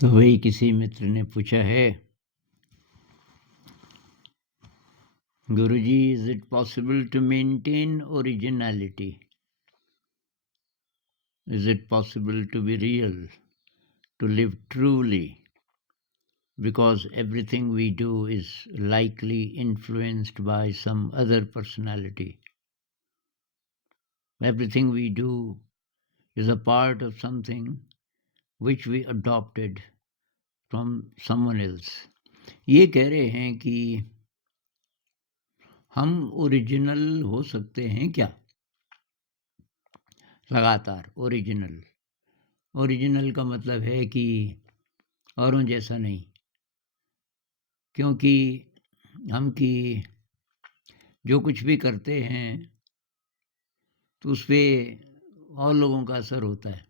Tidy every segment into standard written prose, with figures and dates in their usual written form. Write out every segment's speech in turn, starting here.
तो वही किसी मित्र ने पूछा है, Guruji, is it possible to maintain originality? Is it possible to be real, to live truly? Because everything we do is likely influenced by some other personality. Everything we do is a part of something which we adopted from someone else. ये कह रहे हैं कि हम original हो सकते हैं क्या? लगातार ओरिजिनल का मतलब है कि औरों जैसा नहीं, क्योंकि हम की जो कुछ भी करते हैं तो उस पे और लोगों का असर होता है।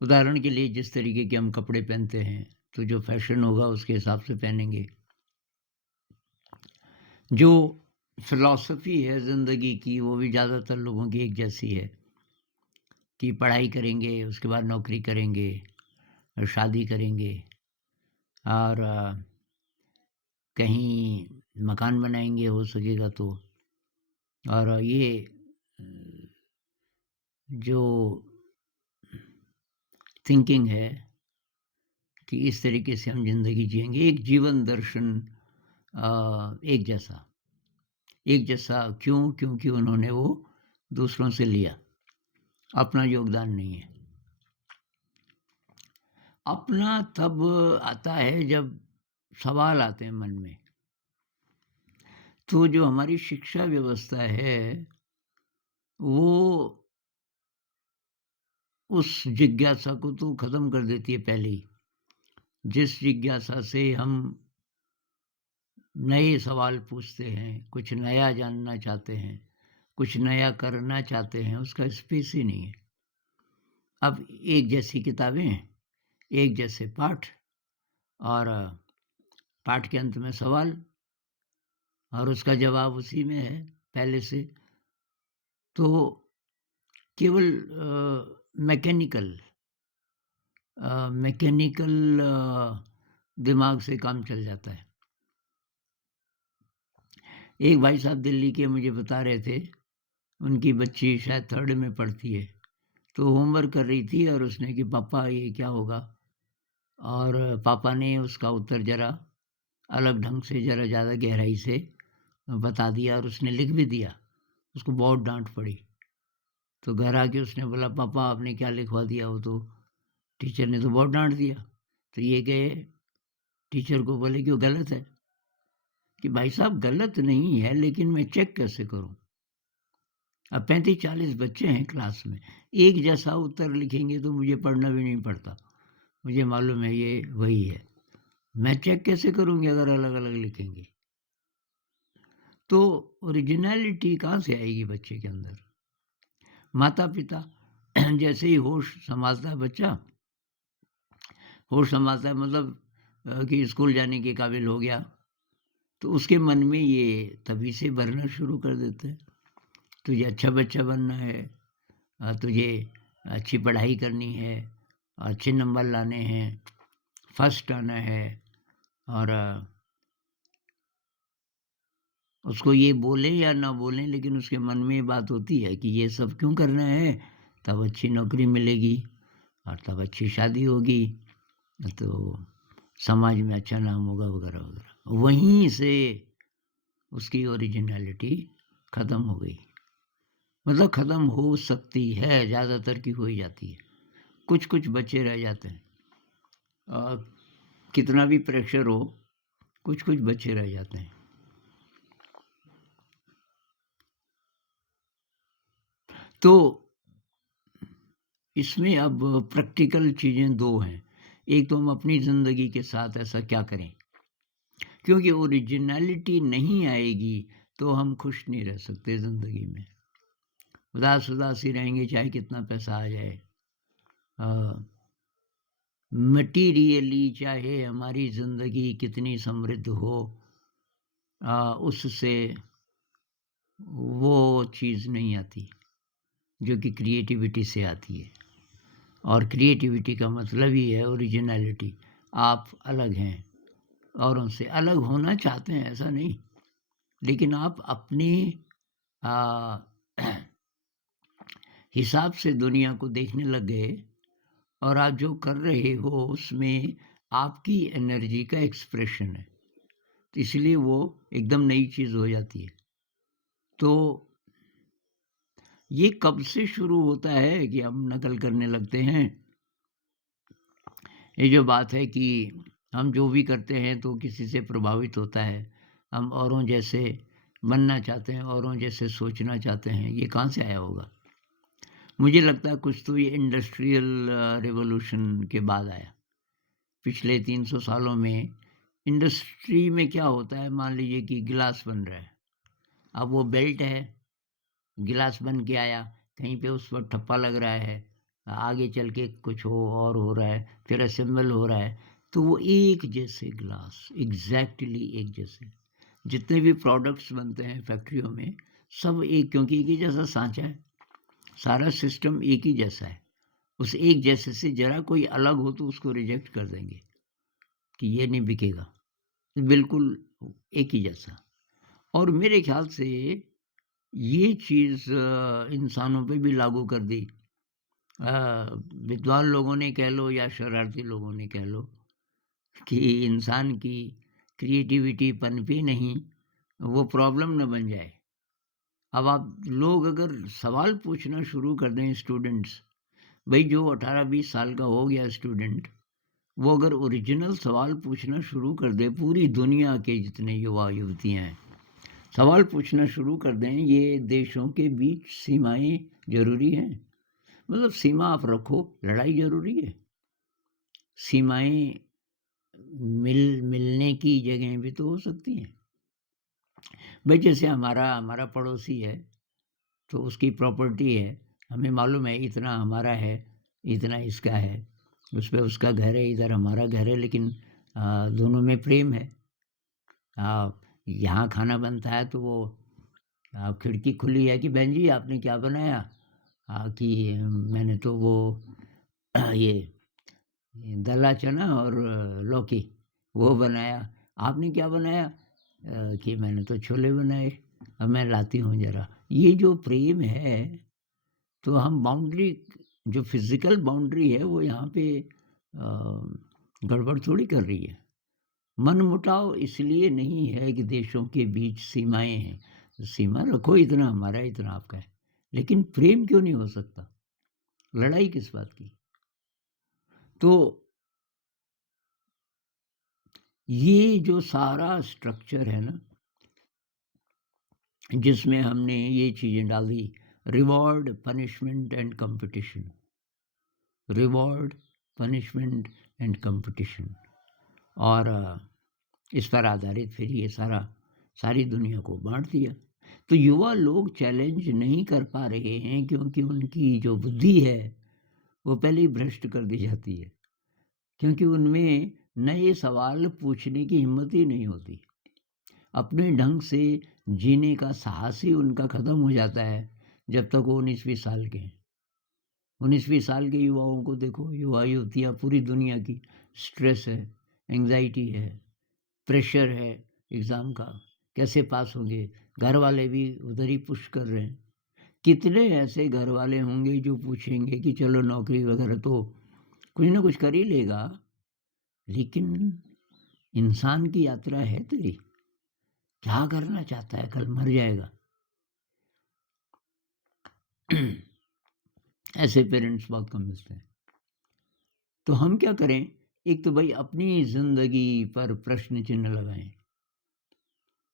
उदाहरण के लिए जिस तरीके के हम कपड़े पहनते हैं तो जो फैशन होगा उसके हिसाब से पहनेंगे। जो फिलॉसफी है ज़िंदगी की वो भी ज़्यादातर लोगों की एक जैसी है कि पढ़ाई करेंगे, उसके बाद नौकरी करेंगे, शादी करेंगे और कहीं मकान बनाएंगे हो सकेगा तो। और ये जो थिंकिंग है कि इस तरीके से हम ज़िंदगी जिएंगे, एक जीवन दर्शन एक जैसा क्यों? क्योंकि उन्होंने वो दूसरों से लिया, अपना योगदान नहीं है। अपना तब आता है जब सवाल आते हैं मन में। तो जो हमारी शिक्षा व्यवस्था है वो उस जिज्ञासा को तो ख़त्म कर देती है पहले ही। जिस जिज्ञासा से हम नए सवाल पूछते हैं, कुछ नया जानना चाहते हैं, कुछ नया करना चाहते हैं, उसका स्पेस ही नहीं है। अब एक जैसी किताबें, एक जैसे पाठ और पाठ के अंत में सवाल और उसका जवाब उसी में है पहले से। तो केवल मैकेनिकल दिमाग से काम चल जाता है। एक भाई साहब दिल्ली के मुझे बता रहे थे, उनकी बच्ची शायद 3rd में पढ़ती है, तो होमवर्क कर रही थी और उसने कि पापा ये क्या होगा? और पापा ने उसका उत्तर ज़रा अलग ढंग से, ज़रा ज़्यादा गहराई से बता दिया और उसने लिख भी दिया। उसको बहुत डाँट पड़ी। तो घर आके उसने बोला, पापा आपने क्या लिखवा दिया? वो तो टीचर ने तो बहुत डाँट दिया। तो ये गए टीचर को बोले कि वो गलत है। कि भाई साहब गलत नहीं है, लेकिन मैं चेक कैसे करूँ? अब 35-40 बच्चे हैं क्लास में, एक जैसा उत्तर लिखेंगे तो मुझे पढ़ना भी नहीं पड़ता। मुझे मालूम है ये वही है। मैं चेक कैसे करूँगी अगर अलग-अलग लिखेंगे? तो ओरिजिनैलिटी कहाँ से आएगी बच्चे के अंदर? माता-पिता जैसे ही होश संभालता है बच्चा, होश संभालता है मतलब कि स्कूल जाने के काबिल हो गया, तो उसके मन में ये तभी से भरना शुरू कर देते हैं। तुझे अच्छा बच्चा बनना है, तुझे अच्छी पढ़ाई करनी है, अच्छे नंबर लाने हैं, फर्स्ट आना है। और उसको ये बोलें या ना बोलें, लेकिन उसके मन में ये बात होती है कि ये सब क्यों करना है, तब अच्छी नौकरी मिलेगी और तब अच्छी शादी होगी, तो समाज में अच्छा नाम होगा वगैरह वगैरह। वहीं से उसकी ओरिजिनलिटी ख़त्म हो गई। मतलब ख़त्म हो सकती है, ज़्यादातर की हो ही जाती है। कुछ बच्चे रह जाते हैं। कितना भी प्रेशर हो, कुछ बच्चे रह जाते हैं। तो इसमें अब प्रैक्टिकल चीज़ें 2 हैं। एक तो हम अपनी ज़िंदगी के साथ ऐसा क्या करें? क्योंकि ओरिजिनैलिटी नहीं आएगी तो हम खुश नहीं रह सकते ज़िंदगी में। उदास ही रहेंगे चाहे कितना पैसा आ जाए। मटीरियली चाहे हमारी ज़िंदगी कितनी समृद्ध हो, उससे वो चीज़ नहीं आती जो कि क्रिएटिविटी से आती है। और क्रिएटिविटी का मतलब ही है ओरिजिनैलिटी। आप अलग हैं, औरों से अलग होना चाहते हैं ऐसा नहीं, लेकिन आप अपने अ, हिसाब से दुनिया को देखने लग गए और आप जो कर रहे हो उसमें आपकी एनर्जी का एक्सप्रेशन है। तो इसलिए वो एकदम नई चीज़ हो जाती है। तो ये कब से शुरू होता है कि हम नकल करने लगते हैं? ये जो बात है कि हम जो भी करते हैं तो किसी से प्रभावित होता है। हम औरों जैसे बनना चाहते हैं, औरों जैसे सोचना चाहते हैं, ये कहाँ से आया होगा? मुझे लगता है कुछ तो ये इंडस्ट्रियल रिवॉल्यूशन के बाद आया। पिछले 300 सालों में इंडस्ट्री में क्या होता है, मान लीजिए कि गिलास बन रहा है। अब वो बेल्ट है, गिलास बन के आया, कहीं पे उस पर ठप्पा लग रहा है, आगे चल के कुछ और हो रहा है, फिर असेंबल हो रहा है, तो वो एक जैसे गिलास, एग्ज़ैक्टली एक जैसे। जितने भी प्रोडक्ट्स बनते हैं फैक्ट्रियों में, सब एक, क्योंकि एक ही जैसा साँचा है, सारा सिस्टम एक ही जैसा है। उस एक जैसे से ज़रा कोई अलग हो तो उसको रिजेक्ट कर देंगे कि ये नहीं बिकेगा। बिल्कुल एक ही जैसा। और मेरे ख़्याल से ये चीज़ इंसानों पे भी लागू कर दी। अ, विद्वान लोगों ने कह लो या शरारती लोगों ने कह लो कि इंसान की क्रिएटिविटी पनपी नहीं, वो प्रॉब्लम न बन जाए। अब आप लोग अगर सवाल पूछना शुरू कर दें स्टूडेंट्स, भई जो 18-20 साल का हो गया स्टूडेंट, वो अगर ओरिजिनल सवाल पूछना शुरू कर दे, पूरी दुनिया के जितने युवा-युवतियाँ हैं, सवाल पूछना शुरू कर दें, ये देशों के बीच सीमाएँ ज़रूरी हैं? मतलब सीमा आप रखो, लड़ाई ज़रूरी है? सीमाएँ मिलने की जगह भी तो हो सकती हैं। भाई जैसे हमारा हमारा पड़ोसी है, तो उसकी प्रॉपर्टी है, हमें मालूम है इतना हमारा है, इतना इसका है, उस पे उसका घर है, इधर हमारा घर है, लेकिन दोनों में प्रेम है। यहाँ खाना बनता है तो वो खिड़की खुली है कि बहन जी आपने क्या बनाया? कि मैंने तो वो ये दला चना और लौकी वो बनाया। आपने क्या बनाया? कि मैंने तो छोले बनाए, अब मैं लाती हूँ ज़रा। ये जो प्रेम है, तो हम बाउंड्री, जो फ़िज़िकल बाउंड्री है वो यहाँ पे गड़बड़ थोड़ी कर रही है। मनमुटाव इसलिए नहीं है कि देशों के बीच सीमाएँ हैं। सीमा रखो, इतना हमारा है, इतना आपका है। लेकिन प्रेम क्यों नहीं हो सकता? लड़ाई किस बात की? तो ये जो सारा स्ट्रक्चर है ना, जिसमें हमने ये चीज़ें डाल दी, reward, punishment and competition, reward, punishment and competition, और इस पर आधारित फिर ये सारी दुनिया को बाँट दिया। तो युवा लोग चैलेंज नहीं कर पा रहे हैं क्योंकि उनकी जो बुद्धि है, वो पहले ही भ्रष्ट कर दी जाती है। क्योंकि उनमें नए सवाल पूछने की हिम्मत ही नहीं होती। अपने ढंग से जीने का साहस ही उनका ख़त्म हो जाता है, जब तक वो 19-20 साल के हैं। 19-20 साल के युवाओं को देखो, युवा-युवतियाँ पूरी दुनिया की, स्ट्रेस है, एंग्ज़ायटी है, प्रेशर है एग्ज़ाम का, कैसे पास होंगे? घर वाले भी उधर ही पुश कर रहे हैं। कितने ऐसे घर वाले होंगे जो पूछेंगे कि चलो नौकरी वग़ैरह तो कुछ ना कुछ कर ही लेगा, लेकिन इंसान की यात्रा है तेरी, क्या करना चाहता है? कल मर जाएगा। ऐसे पेरेंट्स बहुत कम मिलते हैं। तो हम क्या करें? एक तो भई अपनी ज़िंदगी पर प्रश्न चिन्ह लगाएँ।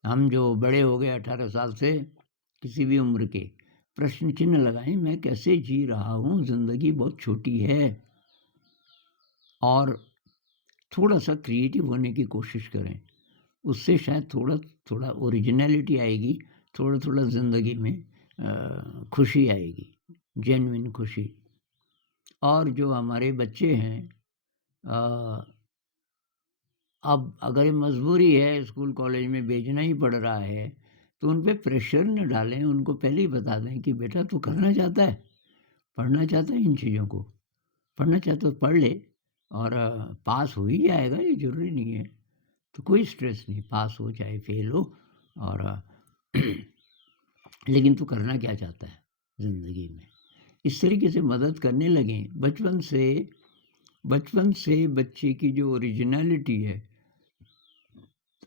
हम जो बड़े हो गए 18 साल से, किसी भी उम्र के, प्रश्न चिन्ह लगाएँ, मैं कैसे जी रहा हूँ? ज़िंदगी बहुत छोटी है, और थोड़ा-सा क्रिएटिव होने की कोशिश करें। उससे शायद थोड़ा ओरिजिनैलिटी आएगी, थोड़ा-थोड़ा ज़िंदगी में खुशी आएगी, जेन्युइन खुशी। और जो हमारे बच्चे हैं, अ, अब अगर मजबूरी है, स्कूल कॉलेज में भेजना ही पड़ रहा है, तो उन पे प्रेशर न डालें, उनको पहले ही बता दें कि बेटा तू करना चाहता है, पढ़ना चाहता है इन चीज़ों को, पढ़ना चाहता तो पढ़ ले और पास हो ही जाएगा, ये ज़रूरी नहीं है। तो कोई स्ट्रेस नहीं, पास हो चाहे फेल हो। और लेकिन तू करना क्या चाहता है ज़िंदगी में? इस तरीके से मदद करने लगें बचपन से बच्चे की जो ओरिजिनैलिटी है,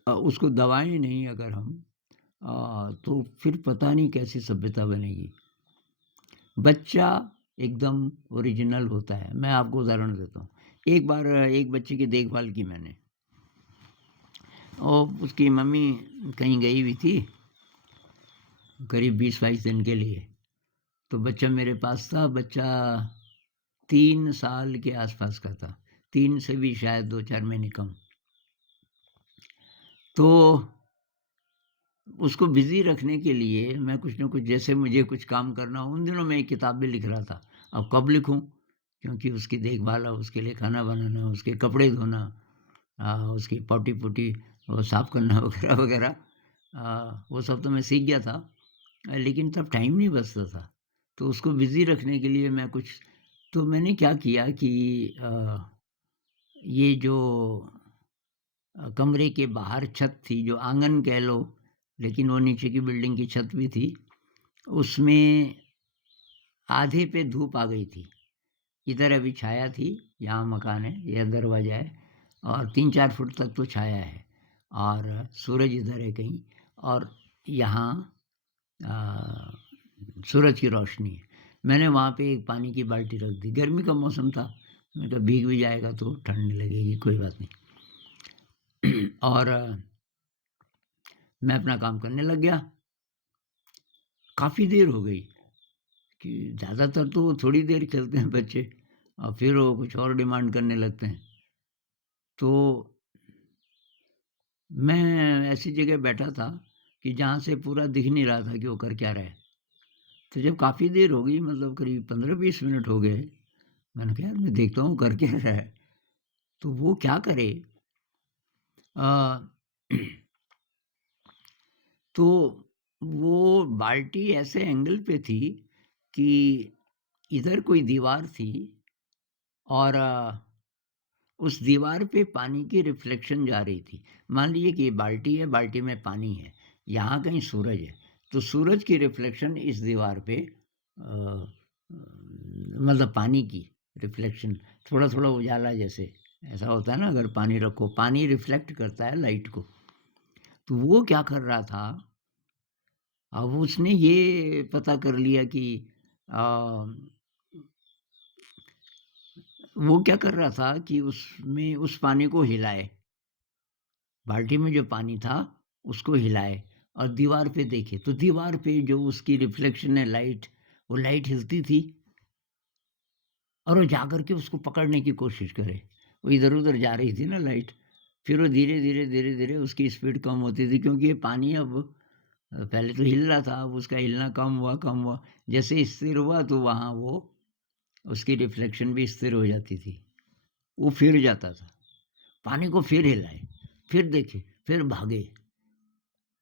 उसको दबाएँ नहीं अगर हम, तो फिर पता नहीं कैसी सभ्यता बनेगी। बच्चा एकदम ओरिजिनल होता है। मैं आपको उदाहरण देता हूँ। एक बार एक बच्चे की देखभाल की मैंने, और उसकी मम्मी कहीं गई हुई थी, करीब 20-22 दिन के लिए। तो बच्चा मेरे पास था। बच्चा 3 साल के आसपास का था, 3 से भी शायद 2-4 महीने कम। तो उसको बिज़ी रखने के लिए मैं कुछ न कुछ, जैसे मुझे कुछ काम करना हो, उन दिनों मैं एक किताब भी लिख रहा था। अब कब लिखूँ? क्योंकि उसकी देखभाल है, उसके लिए खाना बनाना, उसके कपड़े धोना, उसकी पॉटी-पुटी वो साफ़ करना वगैरह-वगैरह, वो सब तो मैं सीख गया था। लेकिन तब टाइम नहीं बचता था। तो उसको बिज़ी रखने के लिए मैं कुछ, तो मैंने क्या किया कि ये जो कमरे के बाहर छत थी, जो आँगन कह लो, लेकिन वो नीचे की बिल्डिंग की छत भी थी, उसमें आधे पे धूप आ गई थी। इधर अभी छाया थी, यहाँ मकान है, ये दरवाज़ा है, और 3-4 फुट तक तो छाया है, और सूरज इधर है कहीं, और यहाँ अ, सूरज की रोशनी है। मैंने वहाँ पे एक पानी की बाल्टी रख दी, गर्मी का मौसम था, मैंने कहा भीग भी जाएगा तो ठंड लगेगी, कोई बात नहीं। और मैं अपना काम करने लग गया। काफ़ी देर हो गई, कि ज़्यादातर तो थोड़ी देर खेलते हैं बच्चे, और फिर वो कुछ और डिमांड करने लगते हैं। तो मैं ऐसी जगह बैठा था कि जहाँ से पूरा दिख नहीं रहा था कि वो कर क्या रहा है। तो जब काफ़ी देर हो गई, मतलब करीब 15-20 मिनट हो गए, मैंने कहा यार मैं देखता हूँ कर क्या रहा है। तो वो क्या करे, अ, तो वो बाल्टी ऐसे एंगल पे थी कि इधर कोई दीवार थी, और उस दीवार पे पानी की रिफ्लेक्शन जा रही थी। मान लीजिए कि ये बाल्टी है, बाल्टी में पानी है, यहाँ कहीं सूरज है, तो सूरज की रिफ्लेक्शन इस दीवार पे, मतलब पानी की रिफ्लेक्शन, थोड़ा-थोड़ा उजाला जैसे, ऐसा होता है ना, अगर पानी रखो, पानी रिफ्लेक्ट करता है लाइट को। तो वो क्या कर रहा था, अब उसने ये पता कर लिया कि अ, वो क्या कर रहा था कि उसमें उस पानी को हिलाए, बाल्टी में जो पानी था उसको हिलाए, और दीवार पे देखे, तो दीवार पे जो उसकी रिफ्लेक्शन है लाइट, वो लाइट हिलती थी, और वो जाकर के उसको पकड़ने की कोशिश करे। वो इधर-उधर जा रही थी ना लाइट, फिर वो धीरे-धीरे, धीरे-धीरे उसकी स्पीड कम होती थी, क्योंकि ये पानी अब पहले तो हिल रहा था, अब उसका हिलना कम हुआ, कम हुआ। जैसे स्थिर हुआ तो वहाँ वो उसकी रिफ्लेक्शन भी स्थिर हो जाती थी। वो फिर जाता था, पानी को फिर हिलाए, फिर देखे, फिर भागे।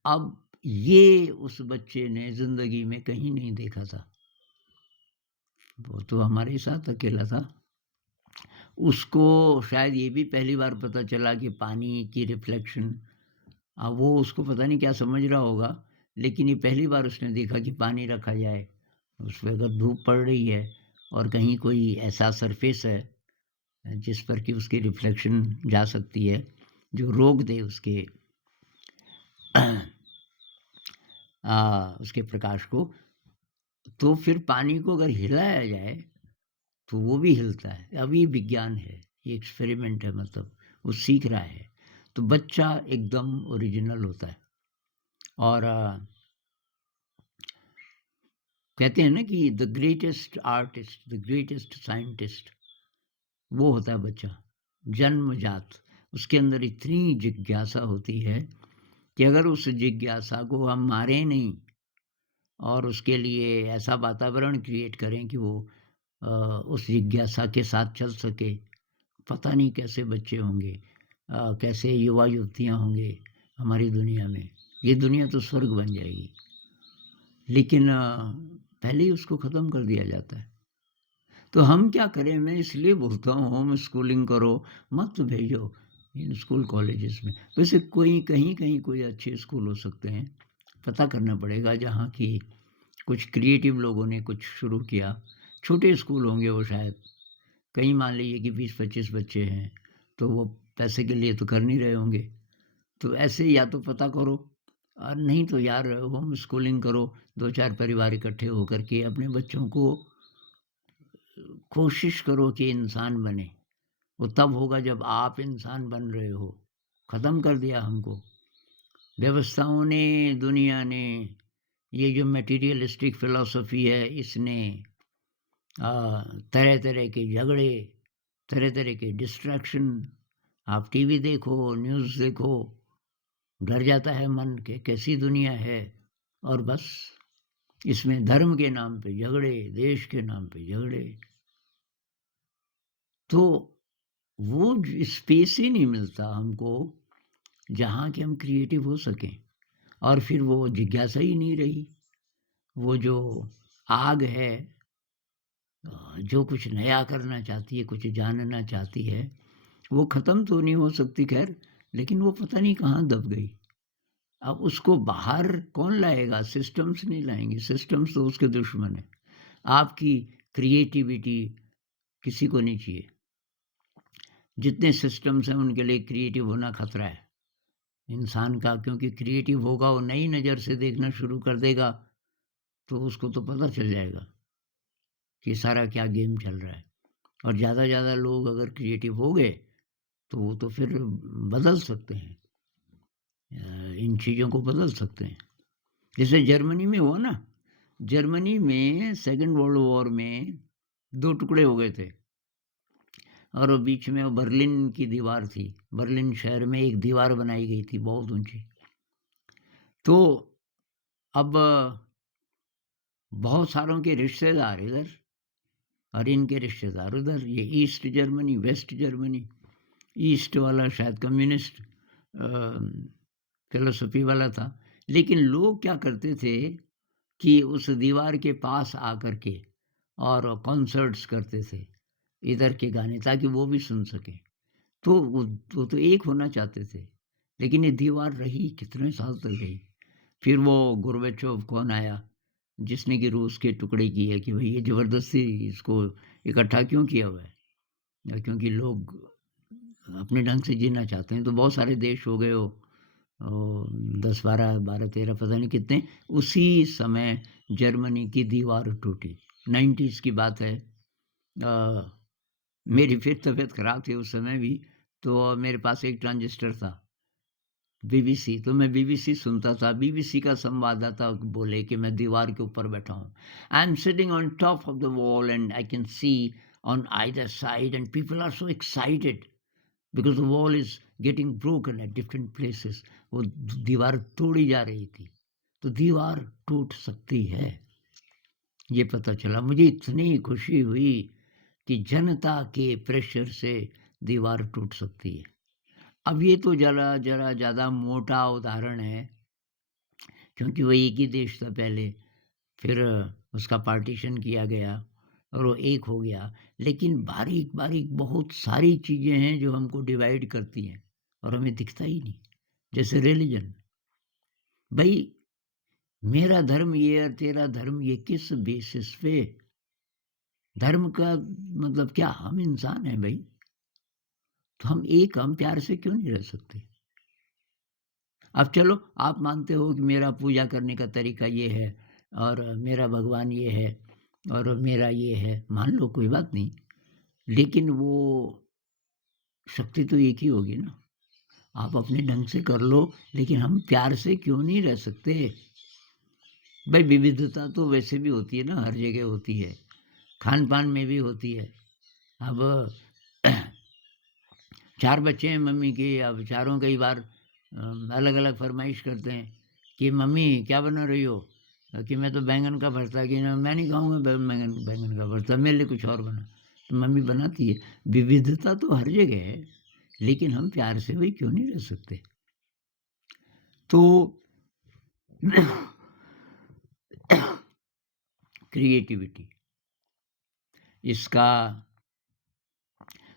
अब ये उस बच्चे ने ज़िंदगी में कहीं नहीं देखा था। वो तो हमारे साथ अकेला था। उसको शायद ये भी पहली बार पता चला कि पानी की रिफ्लेक्शन, वो उसको पता नहीं क्या समझ रहा होगा, लेकिन ये पहली बार उसने देखा कि पानी रखा जाए, उस पे अगर धूप पड़ रही है और कहीं कोई ऐसा सरफेस है जिस पर कि उसकी रिफ्लेक्शन जा सकती है, जो रोक दे उसके प्रकाश को, तो फिर पानी को अगर हिलाया जाए तो वो भी हिलता है। अब ये विज्ञान है, ये एक्सपेरिमेंट है, मतलब वो सीख रहा है। तो बच्चा एकदम ओरिजिनल होता है, और कहते हैं ना कि the greatest artist, the greatest scientist, वो होता है बच्चा, जन्मजात। उसके अंदर इतनी जिज्ञासा होती है कि अगर उस जिज्ञासा को हम मारें नहीं, और उसके लिए ऐसा वातावरण क्रिएट करें कि वो उस जिज्ञासा के साथ चल सके, पता नहीं कैसे बच्चे होंगे, कैसे युवा-युवतियाँ होंगे हमारी दुनिया में। ये दुनिया तो स्वर्ग बन जाएगी। लेकिन पहले ही उसको ख़त्म कर दिया जाता है। तो हम क्या करें, मैं इसलिए बोलता हूँ होम स्कूलिंग करो, मत भेजो इन स्कूल कॉलेजेस में। वैसे कोई कहीं-कहीं कोई अच्छे स्कूल हो सकते हैं, पता करना पड़ेगा जहाँ की कुछ क्रिएटिव लोगों ने कुछ शुरू किया। छोटे स्कूल होंगे वो शायद, कहीं मान लीजिए कि 20-25 बच्चे हैं, तो वो पैसे के लिए तो कर नहीं रहे होंगे। तो ऐसे या तो पता करो और नहीं तो यार होम स्कूलिंग करो, 2-4 परिवार इकट्ठे होकर के अपने बच्चों को कोशिश करो कि इंसान बने। वो तब होगा जब आप इंसान बन रहे हो। ख़त्म कर दिया हमको। व्यवस्थाओं ने, दुनिया ने, ये जो मटीरियलिस्टिक फ़िलॉसफ़ी है इसने तरह-तरह के झगड़े, तरह-तरह के डिस्ट्रैक्शन, आप टीवी देखो, न्यूज़ देखो, डर जाता है मन कि कैसी दुनिया है। और बस इसमें धर्म के नाम पे झगड़े, देश के नाम पे झगड़े। तो वो स्पेस ही नहीं मिलता हमको जहाँ कि हम क्रिएटिव हो सकें। और फिर वो जिज्ञासा ही नहीं रही। वो जो आग है जो कुछ नया करना चाहती है, कुछ जानना चाहती है, वो ख़त्म तो नहीं हो सकती ख़ैर, लेकिन वो पता नहीं कहाँ दब गई। अब उसको बाहर कौन लाएगा? सिस्टम्स नहीं लाएँगे, सिस्टम्स तो उसके दुश्मन हैं। आपकी क्रिएटिविटी किसी को नहीं चाहिए। जितने सिस्टम्स हैं उनके लिए क्रिएटिव होना खतरा है इंसान का, क्योंकि क्रिएटिव होगा वो नई नज़र से देखना शुरू कर देगा, तो उसको तो पता चल जाएगा कि सारा क्या गेम चल रहा है। और ज़्यादा ज़्यादा लोग अगर क्रिएटिव हो गए, तो वो तो फिर बदल सकते हैं। इन चीज़ों को बदल सकते हैं। जैसे जर्मनी में हुआ ना, जर्मनी में सेकंड वर्ल्ड वॉर में 2 टुकड़े हो गए थे और वो बीच में वो बर्लिन की दीवार थी। बर्लिन शहर में एक दीवार बनाई गई थी बहुत ऊँची। तो अब बहुत सारों के रिश्तेदार इधर और इनके रिश्तेदार उधर, ये east Germany, west Germany. East वाला शायद कम्युनिस्ट फ़िलॉसफ़ी वाला था। लेकिन लोग क्या करते थे कि उस दीवार के पास आकर के और कॉन्सर्ट्स करते थे, इधर के गाने ताकि वो भी सुन सकें। तो वो तो एक होना चाहते थे, लेकिन ये दीवार रही कितने साल तक रही। फिर वो गोर्बाचोव कौन आया, जिसने कि रूस के टुकड़े किए कि भई ये ज़बरदस्ती इसको इकट्ठा क्यों किया हुआ है? क्योंकि लोग अपने ढंग से जीना चाहते हैं, तो बहुत सारे देश हो गए वो 10-12, 12-13 पता नहीं कितने, उसी समय जर्मनी की दीवार टूटी। 90s की बात है। अ, मेरी फिर तबीयत ख़राब थी उस समय भी, तो मेरे पास एक ट्रांजिस्टर था, बीबीसी, तो मैं बीबीसी सुनता था। बीबीसी का संवाददाता बोले कि मैं दीवार के ऊपर बैठा हूँ। I am sitting on top of the wall and I can see on either side and people are so excited because the wall is getting broken at different places. वो दीवार तोड़ी जा रही थी, तो दीवार टूट सकती है, ये पता चला। मुझे इतनी खुशी हुई कि जनता के प्रेशर से दीवार टूट सकती है। अब ये तो ज़रा ज़्यादा मोटा उदाहरण है, क्योंकि वो एक ही देश था पहले, फिर उसका पार्टीशन किया गया और वो एक हो गया। लेकिन बारीक-बारीक बहुत सारी चीज़ें हैं जो हमको डिवाइड करती हैं और हमें दिखता ही नहीं। जैसे रिलिजन, भई मेरा धर्म ये और तेरा धर्म ये किस बेसिस पे? धर्म का मतलब क्या? हम इंसान हैं भई। तो हम प्यार से क्यों नहीं रह सकते? अब चलो आप मानते हो कि मेरा पूजा करने का तरीका ये है और मेरा भगवान ये है और मेरा ये है, मान लो कोई बात नहीं। लेकिन वो शक्ति तो एक ही होगी ना। आप अपने ढंग से कर लो, लेकिन हम प्यार से क्यों नहीं रह सकते? भाई विविधता तो वैसे भी होती है ना, हर जगह होती है, खान-पान में भी होती है। अब 4 बच्चे हैं मम्मी के, अब चारों कई बार अलग-अलग फ़रमाइश करते हैं कि मम्मी क्या बना रही हो? कि मैं तो बैंगन का भरता, कि ना मैं नहीं खाऊँगा बैंगन बैंगन का भरता, मेरे लिए कुछ और बना। तो मम्मी बनाती है। विविधता तो हर जगह है, लेकिन हम प्यार से भई क्यों नहीं रह सकते? तो क्रिएटिविटी, इसका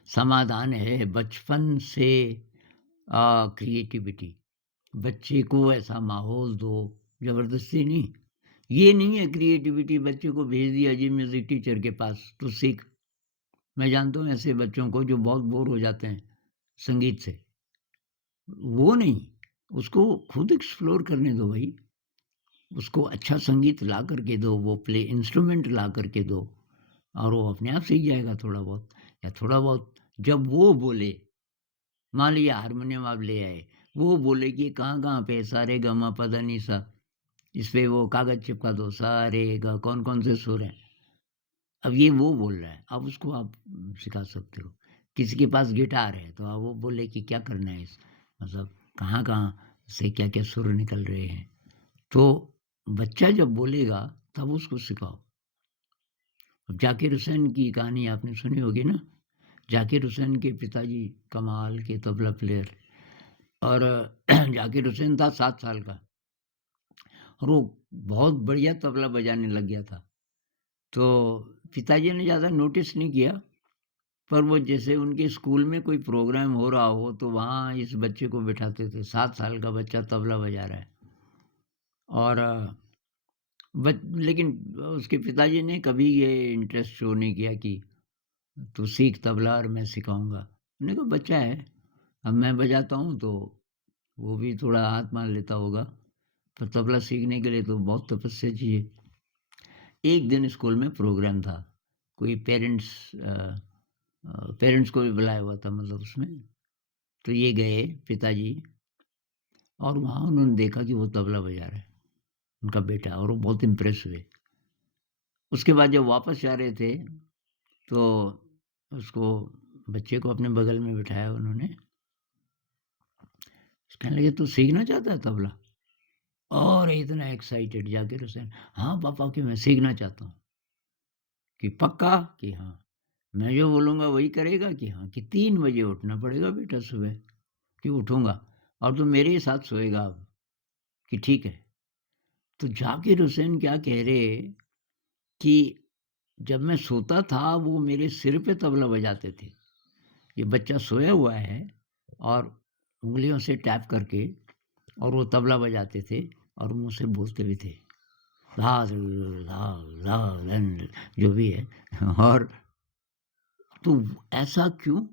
समाधान है बचपन से क्रिएटिविटी। बच्चे को ऐसा माहौल दो, ज़बरदस्ती नहीं। ये नहीं है क्रिएटिविटी बच्चे को भेज दिया जी म्यूज़िक टीचर के पास, तो सीख। मैं जानता हूँ ऐसे बच्चों को जो बहुत बोर हो जाते हैं संगीत से। वो नहीं, उसको खुद एक्सप्लोर करने दो भई। उसको अच्छा संगीत ला कर के दो, वो प्ले इंस्ट्रूमेंट ला कर के दो और वो अपने आप सीख जाएगा थोड़ा बहुत। या थोड़ा बहुत जब वो बोले, मान लीजिए हारमोनियम आप ले आए, वो बोले कि कहाँ-कहाँ पे सा रे ग म प ध नि सा, इस पे वो कागज़ चिपका दो, सा रे ग कौन-कौन से सुर हैं। अब ये वो बोल रहा है, अब उसको आप सिखा सकते हो। किसी के पास गिटार है, तो अब वो बोले कि क्या करना है इस मतलब कहाँ-कहाँ से क्या-क्या सुर निकल रहे हैं। तो बच्चा जब बोलेगा, तब उसको सिखाओ। अब ज़ाकिर हुसैन की कहानी आपने सुनी होगी ना? ज़ाकिर हुसैन के पिताजी कमाल के तबला प्लेयर और ज़ाकिर हुसैन था 7 साल का और वो बहुत बढ़िया तबला बजाने लग गया था। तो पिताजी ने ज़्यादा नोटिस नहीं किया, पर वो जैसे उनके स्कूल में कोई प्रोग्राम हो रहा हो, तो वहाँ इस बच्चे को बिठाते थे। 7 साल का बच्चा तबला बजा रहा है और बट लेकिन उसके पिताजी ने कभी ये इंटरेस्ट शो नहीं किया कि तू सीख तबला और मैं सिखाऊँगा। मैंने कहा बच्चा है, अब मैं बजाता हूँ तो वो भी थोड़ा हाथ मार लेता होगा, पर तबला सीखने के लिए तो बहुत तपस्या चाहिए। एक दिन स्कूल में प्रोग्राम था, कोई पेरेंट्स को भी बुलाया हुआ था मतलब उसमें। तो ये गए पिताजी और वहाँ उन्होंने देखा कि वो तबला बजा रहा है, उनका बेटा और वो बहुत इम्प्रेस हुए। उसके बाद जब वापस जा रहे थे, तो उसको बच्चे को अपने बगल में बिठाया उन्होंने। कहने लगे, "तू सीखना चाहता है तबला?" और इतना एक्साइटेड जाकिर हुसैन, "हाँ पापा कि मैं सीखना चाहता हूँ।" कि "पक्का?" कि "हाँ।" "मैं जो बोलूँगा वही करेगा?" कि "हाँ।" कि "3 बजे उठना पड़ेगा बेटा सुबह।" कि "उठूँगा और तू मेरे ही साथ सोएगा अब।" कि "ठीक है।" तो जाकिर हुसैन क्या कह रहे कि जब मैं सोता था वो मेरे सिर पे तबला बजाते थे। ये बच्चा सोया हुआ है और उँगलियों से टैप करके और वो तबला बजाते थे और मुँह से बोलते भी थे। ला ला ला लन जो भी है और तो ऐसा क्यों?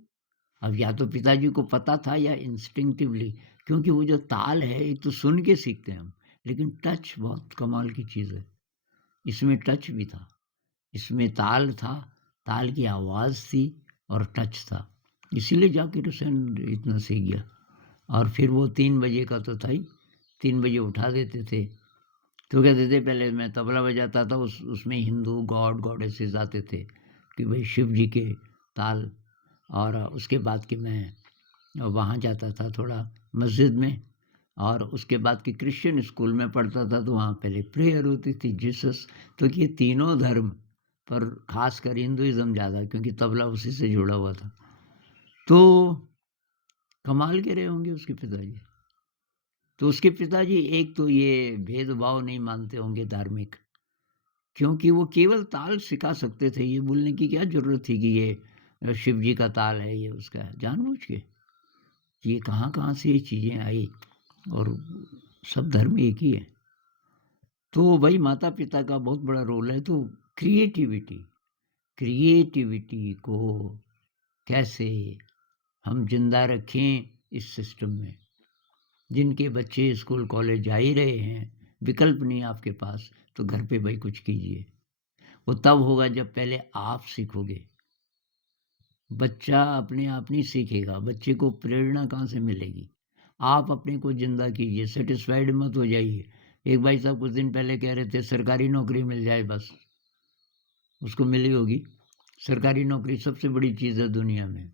अब या तो पिताजी को पता था या इंस्टिंक्टिवली क्योंकि वो जो ताल है एक तो सुन के सीखते हैं हम, लेकिन टच बहुत कमाल की चीज़ है। इसमें टच भी था, इसमें ताल था, ताल की आवाज़ थी और टच था। इसीलिए जाकिर हुसैन इतना सीख गया और फिर वो 3 बजे का तो था ही, 3 बजे उठा देते थे। तो कहते थे पहले मैं तबला बजाता था उसमें हिंदू गॉड गॉडेसेस आते थे कि भाई शिव जी के ताल और उसके बाद कि मैं वहाँ जाता था थोड़ा मस्जिद में और उसके बाद कि क्रिश्चियन स्कूल में पढ़ता था तो वहाँ पहले प्रेयर होती थी जीसस तो कि ये तीनों धर्म पर खासकर हिंदुइज्म ज़्यादा क्योंकि तबला उसी से जुड़ा हुआ था। तो कमाल के रहे होंगे उसके पिताजी। तो उसके पिताजी एक तो ये भेदभाव नहीं मानते होंगे धार्मिक क्योंकि वो केवल ताल सिखा सकते थे, ये बोलने की क्या ज़रूरत थी कि ये शिव जी का ताल है, ये उसका है, जानबूझ के। ये कहाँ-कहाँ से ये चीज़ें आई और सब धर्म एक ही है। तो भई माता-पिता का बहुत बड़ा रोल है, तो क्रिएटिविटी क्रिएटिविटी को कैसे हम ज़िंदा रखें इस सिस्टम में। जिनके बच्चे स्कूल, कॉलेज जा ही रहे हैं, विकल्प नहीं है आपके पास, तो घर पे भई कुछ कीजिए। वो तब होगा जब पहले आप सीखोगे। बच्चा अपने आप नहीं सीखेगा, बच्चे को प्रेरणा कहाँ से मिलेगी? आप अपने को ज़िंदा कीजिए, सैटिस्फाइड मत हो जाइए। एक भाई साहब कुछ दिन पहले कह रहे थे सरकारी नौकरी मिल जाए बस, उसको मिली होगी। सरकारी नौकरी सबसे बड़ी चीज़ है दुनिया में।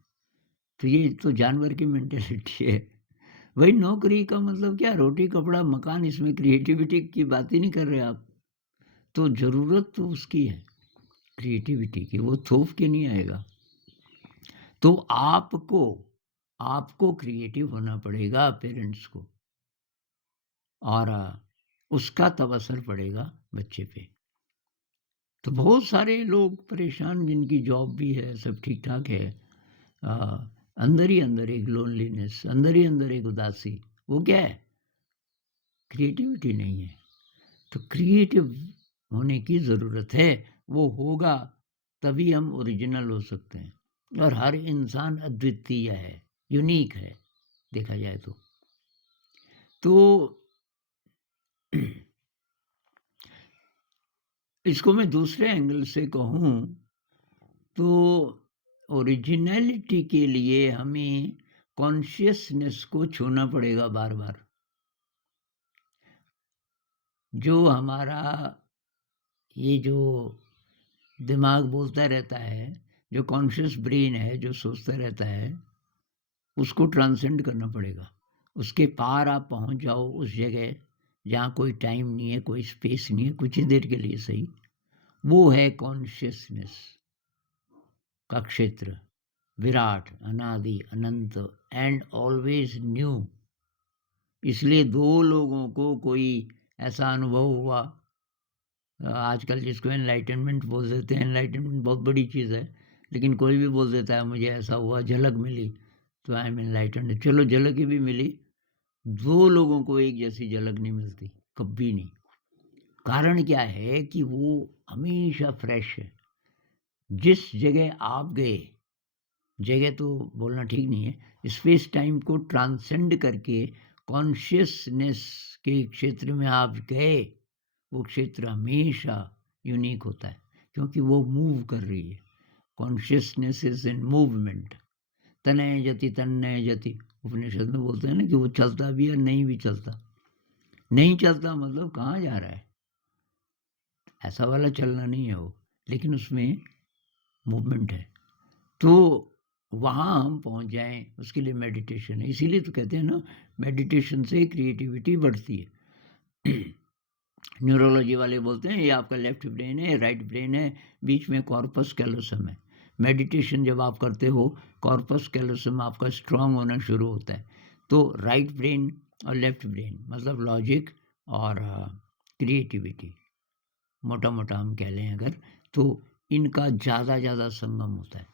तो ये तो जानवर की मेंटालिटी है। भाई नौकरी का मतलब क्या रोटी, कपड़ा, मकान इसमें क्रिएटिविटी की बात ही नहीं कर रहे आप। तो ज़रूरत तो उसकी है क्रिएटिविटी की, वो थोप के नहीं आएगा। तो आपको क्रिएटिव होना पड़ेगा पेरेंट्स को और उसका तब असर पड़ेगा बच्चे पे। तो बहुत सारे लोग परेशान जिनकी जॉब भी है, सब ठीक-ठाक है। अंदर ही अंदर एक लोनलीनेस, अंदर ही अंदर एक उदासी, वो क्या है? क्रिएटिविटी नहीं है। तो क्रिएटिव होने की ज़रूरत है, वो होगा तभी हम ओरिजिनल हो सकते हैं और हर इंसान अद्वितीय है, यूनिक है, देखा जाए तो। तो इसको मैं दूसरे एंगल से कहूँ तो ओरिजिनैलिटी के लिए हमें कॉन्शियसनेस को छूना पड़ेगा बार-बार। जो हमारा ये जो दिमाग बोलता रहता है, जो कॉन्शियस ब्रेन है, जो सोचता रहता है, उसको ट्रांसेंड करना पड़ेगा। उसके पार आप पहुँच जाओ उस जगह जहाँ कोई टाइम नहीं है, कोई स्पेस नहीं है, कुछ ही देर के लिए सही। वो है कॉन्शियसनेस का क्षेत्र, विराट, अनादि, अनंत एंड ऑलवेज़ न्यू। इसलिए 2 लोगों को कोई ऐसा अनुभव हुआ आजकल जिसको एनलाइटनमेंट बोल देते हैं, एनलाइटनमेंट बहुत बड़ी चीज़ है, लेकिन कोई भी बोल देता है मुझे ऐसा हुआ, झलक मिली, तो आई एम एनलाइटेंड। चलो झलक ही भी मिली, 2 लोगों को एक जैसी झलक नहीं मिलती, कभी नहीं। कारण क्या है कि वो हमेशा फ्रेश है। जिस जगह आप गए, जगह तो बोलना ठीक नहीं है, स्पेस टाइम को ट्रांसेंड करके कॉन्शियसनेस के क्षेत्र में आप गए, वो क्षेत्र हमेशा यूनिक होता है क्योंकि वो मूव कर रही है। Consciousness is in movement. तनय जति तन्नय जति, उपनिषद में बोलते हैं ना कि वो चलता भी है, नहीं भी चलता। नहीं चलता मतलब कहाँ जा रहा है, ऐसा वाला चलना नहीं है वो, लेकिन उसमें मूवमेंट है। तो वहाँ हम पहुँच जाएं, उसके लिए मेडिटेशन है। इसीलिए तो कहते हैं ना, मेडिटेशन से क्रिएटिविटी बढ़ती है। न्यूरोलॉजी वाले बोलते हैं ये आपका लेफ्ट ब्रेन है, राइट ब्रेन है, बीच में कॉर्पस कैलोसम है। मेडिटेशन जब आप करते हो, कॉर्पस कैलोसम आपका स्ट्रांग होना शुरू होता है। तो राइट ब्रेन और लेफ्ट ब्रेन मतलब लॉजिक और क्रिएटिविटी, मोटा-मोटा हम कह लें अगर, तो इनका ज़्यादा संगम होता है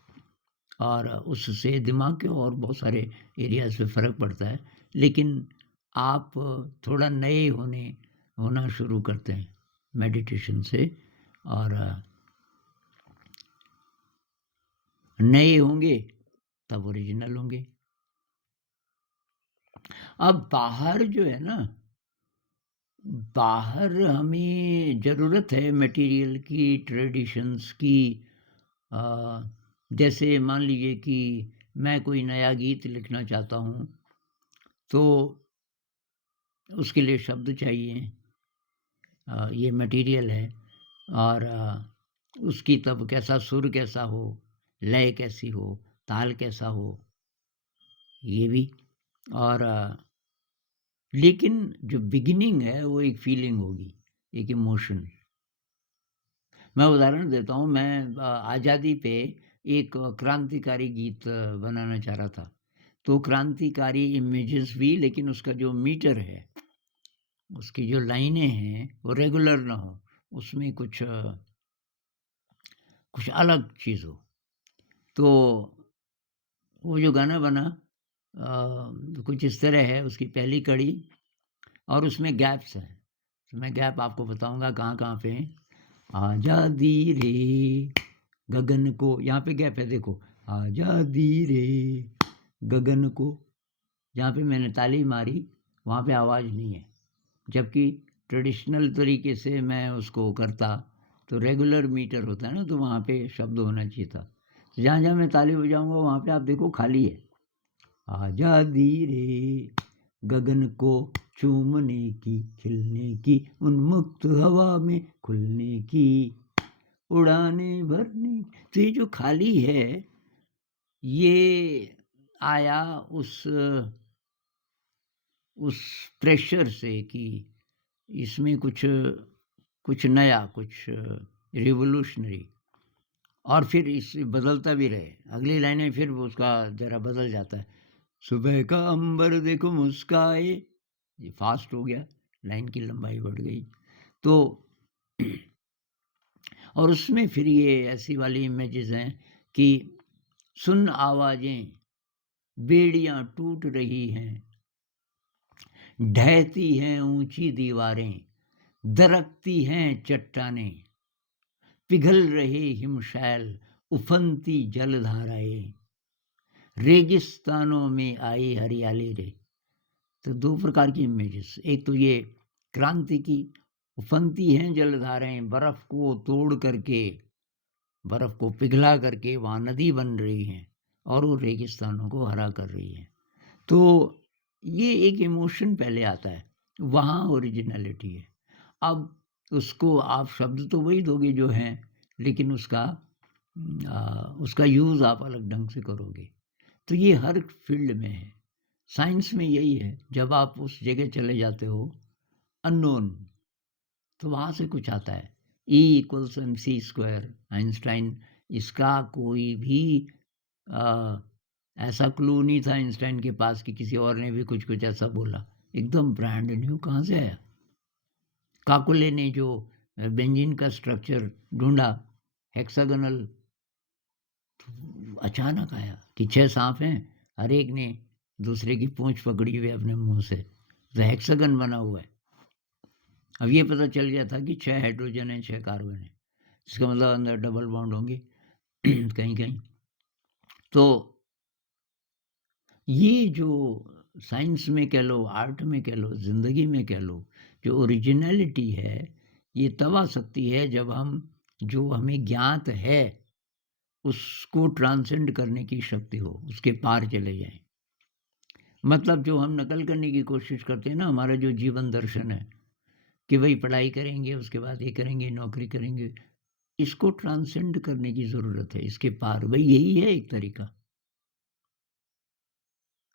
और उससे दिमाग के और बहुत सारे एरियाज़ पे फ़र्क पड़ता है। लेकिन आप थोड़ा नए होना शुरू करते हैं मेडिटेशन से और नए होंगे तब ओरिजिनल होंगे। अब बाहर जो है ना, बाहर हमें ज़रूरत है मटेरियल की, ट्रेडिशंस की। जैसे मान लीजिए कि मैं कोई नया गीत लिखना चाहता हूँ, तो उसके लिए शब्द चाहिए, ये मटेरियल है और उसकी तब कैसा सुर कैसा हो, लय कैसी हो, ताल कैसा हो, ये भी। और लेकिन जो बिगिनिंग है वो एक फीलिंग होगी, एक इमोशन। मैं उदाहरण देता हूँ, मैं आज़ादी पे एक क्रांतिकारी गीत बनाना चाह रहा था। तो क्रांतिकारी इमेजेस भी, लेकिन उसका जो मीटर है, उसकी जो लाइनें हैं वो रेगुलर ना हो, उसमें कुछ अलग चीज़ हो। तो वो जो गाना बना कुछ इस तरह है, उसकी पहली कड़ी और उसमें गैप्स हैं। तो मैं गैप आपको बताऊँगा कहाँ-कहाँ पे हैं। आज़ादी रे गगन को, यहाँ पे गैप है देखो। आज़ादी रे गगन को, जहाँ पे मैंने ताली मारी वहाँ पे आवाज़ नहीं है। जबकि ट्रेडिशनल तरीके से मैं उसको करता तो रेगुलर मीटर होता है ना, तो वहाँ पे शब्द होना चाहिए था। तो जहाँ-जहाँ मैं ताली बजाऊँगा वहाँ पे आप देखो खाली है। आज़ादी रे गगन को चूमने की, खिलने की, उन्मुक्त हवा में खुलने की, उड़ाने भरने। तो ये जो खाली है, ये आया उस प्रेशर से कि इसमें कुछ नया, कुछ रिवॉल्यूशनरी, और फिर इसे बदलता भी रहे। अगली लाइनें फिर वो उसका ज़रा बदल जाता है। सुबह का अंबर देखो मुस्काए, ये फास्ट हो गया, लाइन की लंबाई बढ़ गई। तो और उसमें फिर ये ऐसी वाली इमेजेस हैं कि सुन आवाज़ें, बेड़ियाँ टूट रही हैं, ढहती हैं ऊँची दीवारें, दरकती हैं चट्टानें, पिघल रहे हिमशैल, उफनती जलधाराएँ, रेगिस्तानों में आई हरियाली रे। तो 2 प्रकार की इमेजेस, एक तो ये क्रांति की, उफनती हैं जलधाराएँ, बर्फ़ को तोड़ करके, बर्फ़ को पिघला करके वहाँ नदी बन रही हैं और वो रेगिस्तानों को हरा कर रही हैं। तो ये एक इमोशन पहले आता है, वहाँ ओरिजिनैलिटी है। अब उसको आप शब्द तो वही दोगे जो हैं, लेकिन उसका यूज़ आप अलग ढंग से करोगे। तो ये हर फ़ील्ड में है। साइंस में यही है, जब आप उस जगह चले जाते हो अननोन, तो वहाँ से कुछ आता है। E=mc², आइंस्टाइन, इसका कोई भी अ, ऐसा क्लू नहीं था आइंस्टाइन के पास कि किसी और ने भी कुछ-कुछ ऐसा बोला। एकदम ब्रांड न्यू, कहाँ से आया? काकुले ने जो बेंजीन का स्ट्रक्चर ढूँढा, हेक्सागोनल, अचानक आया कि 6 साँप हैं, हर एक ने दूसरे की पूँछ पकड़ी हुई है अपने मुँह से, तो हेक्सागन बना हुआ है। अब ये पता चल गया था कि 6 हाइड्रोजन है, 6 कार्बन है। इसका मतलब अंदर डबल बॉन्ड होंगे कहीं-कहीं। तो ये जो साइंस में कह लो, आर्ट में कह लो, ज़िंदगी में कह लो, जो ओरिजिनैलिटी है, ये तब आ सकती है जब हम जो हमें ज्ञात है, उसको ट्रांसेंड करने की शक्ति हो, उसके पार चले जाएँ। मतलब जो हम नकल करने की कोशिश करते हैं ना, हमारा जो जीवन दर्शन है कि भई पढ़ाई करेंगे, उसके बाद ये करेंगे, नौकरी करेंगे, इसको ट्रांसेंड करने की ज़रूरत है, इसके पार। भई यही है एक तरीका,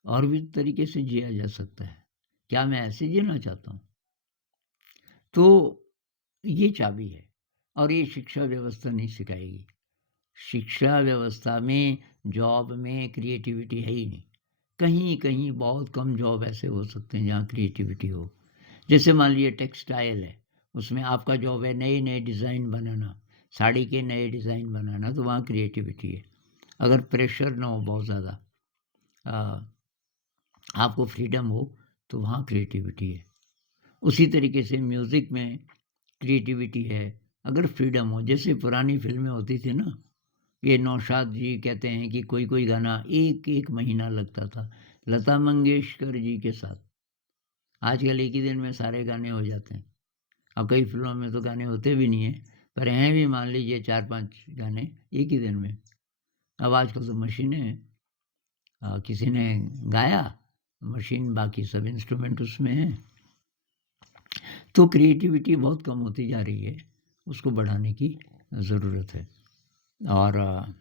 और भी तरीके से जिया जा सकता है। क्या मैं ऐसे जीना चाहता हूँ? तो ये चाबी है, और ये शिक्षा व्यवस्था नहीं सिखाएगी। शिक्षा व्यवस्था में, जॉब में क्रिएटिविटी है ही नहीं। कहीं-कहीं बहुत कम जॉब ऐसे हो सकते हैं जहाँ क्रिएटिविटी हो। जैसे मान लीजिए टेक्सटाइल है, उसमें आपका जॉब है नए-नए डिज़ाइन बनाना, साड़ी के नए डिज़ाइन बनाना, तो वहाँ क्रिएटिविटी है। अगर प्रेशर ना हो बहुत ज़्यादा, अ, आपको फ्रीडम हो, तो वहाँ क्रिएटिविटी है। उसी तरीके से म्यूज़िक में क्रिएटिविटी है, अगर फ्रीडम हो। जैसे पुरानी फ़िल्में होती थी ना, ये नौशाद जी कहते हैं कि कोई-कोई गाना 1-1 महीना लगता था, लता मंगेशकर जी के साथ। आजकल एक ही दिन में सारे गाने हो जाते हैं। अब कई फ़िल्मों में तो गाने होते भी नहीं हैं, पर हैं भी मान लीजिए 4-5 गाने एक ही दिन में। अब आजकल तो मशीनें हैं, किसी ने गाया, मशीन बाकी सब इंस्ट्रूमेंट उसमें हैं। तो क्रिएटिविटी बहुत कम होती जा रही है, उसको बढ़ाने की ज़रूरत है। और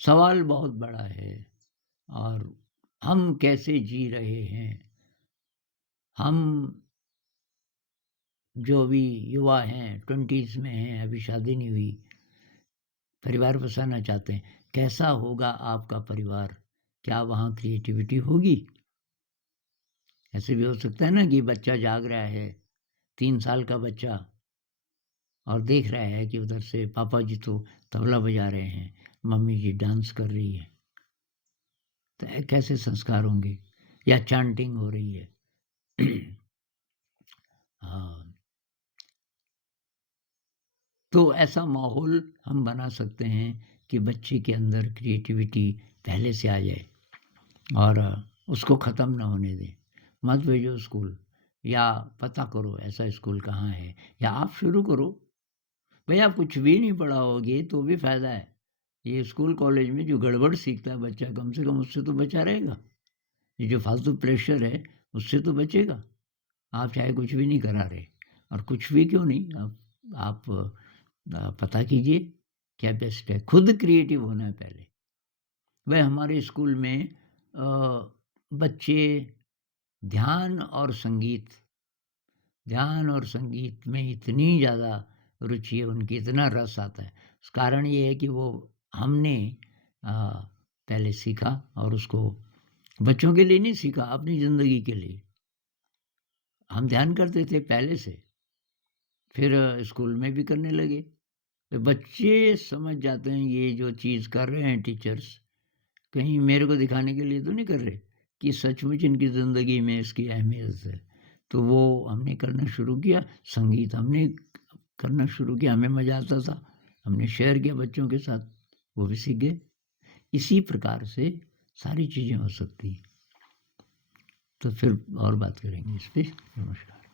सवाल बहुत बड़ा है, और हम कैसे जी रहे हैं? हम जो अभी युवा हैं, 20s में हैं, अभी शादी नहीं हुई, परिवार बसाना चाहते हैं, कैसा होगा आपका परिवार? क्या वहाँ क्रिएटिविटी होगी? ऐसे भी हो सकता है ना कि बच्चा जाग रहा है, 3 साल का बच्चा, और देख रहा है कि उधर से पापा जी तो तबला बजा रहे हैं, मम्मी जी डांस कर रही है। तो कैसे संस्कार होंगे? या चैंटिंग हो रही है। हाँ, तो ऐसा माहौल हम बना सकते हैं कि बच्चे के अंदर क्रिएटिविटी पहले से आ जाए, और उसको ख़त्म ना होने दें। मत भेजो स्कूल, या पता करो ऐसा स्कूल कहाँ है, या आप शुरू करो। भई आप कुछ भी नहीं पढ़ाओगे तो भी फ़ायदा है। ये स्कूल कॉलेज में जो गड़बड़ सीखता है बच्चा, कम से कम उससे तो बचा रहेगा। ये जो फ़ालतू प्रेशर है, उससे तो बचेगा। आप चाहे कुछ भी नहीं करा रहे, और कुछ भी क्यों नहीं, आप पता कीजिए क्या बेस्ट है। खुद क्रिएटिव होना है पहले। वह हमारे स्कूल में बच्चे ध्यान और संगीत में इतनी ज़्यादा रुचि है उनकी, इतना रस आता है। कारण ये है कि वो हमने अ, पहले सीखा, और उसको बच्चों के लिए नहीं सीखा, अपनी ज़िंदगी के लिए। हम ध्यान करते थे पहले से, फिर स्कूल में भी करने लगे। तो बच्चे समझ जाते हैं ये जो चीज़ कर रहे हैं टीचर्स, कहीं मेरे को दिखाने के लिए तो नहीं कर रहे कि सचमुच इनकी ज़िंदगी में इसकी अहमियत है। तो वो हमने करना शुरू किया, संगीत हमने करना शुरू किया, हमें मज़ा आता था। हमने शेयर किया बच्चों के साथ, वो भी सीख गए। इसी प्रकार से सारी चीज़ें हो सकती हैं। तो फिर और बात करेंगे इस पे। नमस्कार।